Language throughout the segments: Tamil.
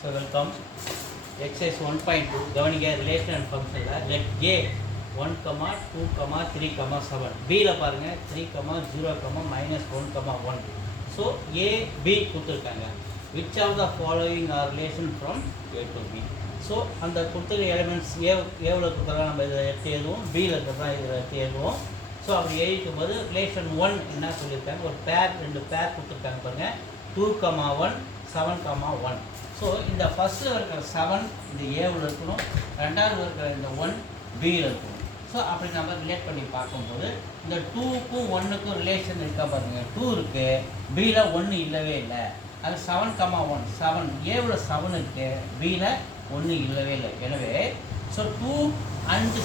So welcome. Exercise 1.2 கவனிங்க ரிலேஷன் அண்ட் ஃபங்க்ஷனில் லெட் ஏ 1, 2, 3, 7 பியில் பாருங்கள் 3, 0, -1, 1. ஸோ ஏ பி கொடுத்துருக்காங்க. Which of the following are relation from A to B. So அந்த கொடுத்துருக்க எலிமெண்ட்ஸ் ஏவில் இருக்கிறதா நம்ம இதை எடுத்து எழுதுவோம், பியில் இருக்கிறதா இதில் எடுத்து எழுதுவோம். ஸோ அப்படி எழுதிக்கும் போது ரிலேஷன் 1 என்ன சொல்லியிருக்காங்க, ஒரு பேர் 2 பேர் கொடுத்துருக்காங்க பாருங்கள், 2, 1, 7, 1. ஸோ இந்த ஃபஸ்ட்டில் இருக்கிற 7 இந்த ஏவில் இருக்கணும், ரெண்டாவது இருக்கிற இந்த 1 பியில் இருக்கணும். ஸோ அப்படி நம்ம ரிலேட் பண்ணி பார்க்கும்போது இந்த 2க்கும் 1க்கும் ரிலேஷன் இருக்கா பாருங்கள், 2 இருக்குது, பியில் 1 இல்லவே இல்லை. அது 7, 1 7 ஏவில் 7 இருக்குது, பியில் 1 இல்லவே இல்லை. எனவே so 2 and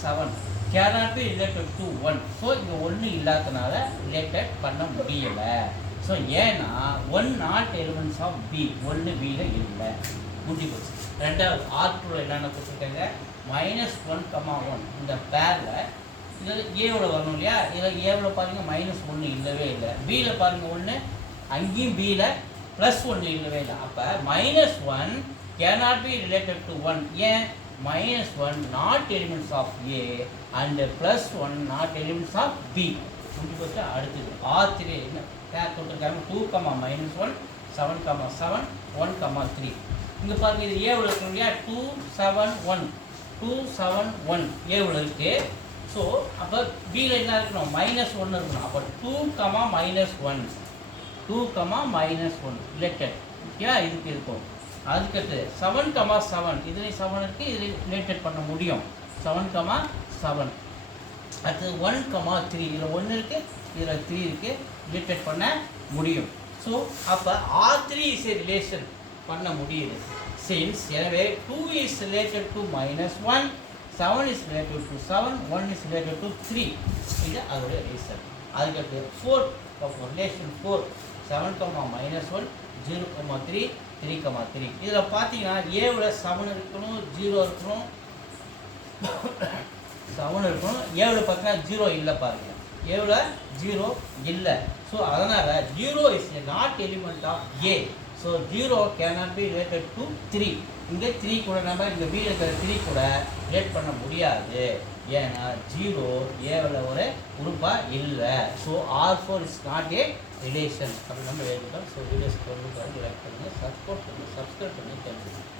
7 cannot be related to 1. So இங்கே 1 இல்லாதனால ரிலேட்டட் பண்ண முடியலை. ஸோ ஏன்னா 1 நாட் எலிமெண்ட்ஸ் ஆஃப் பி, 1 பியில் இல்லை, முடிஞ்சு போச்சு. ரெண்டாவது R2 என்னென்ன கொடுத்துருக்காங்க, -1, 1 இந்த பேரில் இதில் ஏவில் வரணும் இல்லையா, இதில் ஏவில் பாருங்கள் -1 இல்லவே இல்லை, பியில் பாருங்கள் 1, அங்கேயும் பியில் +1 இல்லவே இல்லை. அப்போ -1 cannot be related to 1. ஏன் -1 not elements of A and +1 not elements of B. முடிஞ்சு போச்சு. அடுத்தது R3 என்ன பேர் கொடுத்துருக்காங்க, 2, -1, 7, 7, 1, 3. இங்கே பாருங்கள் இது ஏவில் இருக்கு இல்லையா, 2, 7, 1 ஏவில் இருக்குது. ஸோ அப்போ பியில் என்ன இருக்கணும், -1 இருக்கணும். அப்போ 2, -1 ரிலேட்டட் ஓகேவா, இதுக்கு இருக்கும். அதுக்கடுத்து 7, 7 இதுலேயும் 7 இருக்குது, இதில் ரிலேட்டட் பண்ண முடியும், 7, 7. அடுத்தது 1, 3 இதில் 1 இருக்குது, இதில் 3 இருக்குது, ரிலேட்டட் பண்ண முடியும். ஸோ அப்போ R3 இஸ் ஏ ரிலேஷன் பண்ண முடியுது. சின்ஸ் எனவே 2 is related to -1, 7 is related to 7, 1 is related to 3. இது அதோடைய ரீசன். அதுக்கடுத்து 4 ரிலேஷன் 4 7, -1, 0, 3, 3. இதில் பார்த்தீங்கன்னா ஏவில் 7 இருக்கணும், 0 இருக்கணும், 7 இருக்கணும், ஏவில் பார்த்தீங்கன்னா 0 இல்லை பாருங்கள், ஏவில் 0 இல்லை. ஸோ அதனால் 0 is not element of A. So 0 cannot be related to 3. இங்கே 3 கூட நம்ம இங்கே வீடு இருக்கிற 3 கூட ரிலேட் பண்ண முடியாது, ஏன்னா 0 ஏவில் ஒரு உறுப்பாக இல்லை. So R4 is not a relation. அப்படி நம்ம எழுதிட்டோம். ஸோ வீடியோஸ் வந்து லைக் பண்ணுங்கள், சப்போர்ட் பண்ணுங்கள், சப்ஸ்கிரைப் பண்ணி தெரிஞ்சுக்கணும்.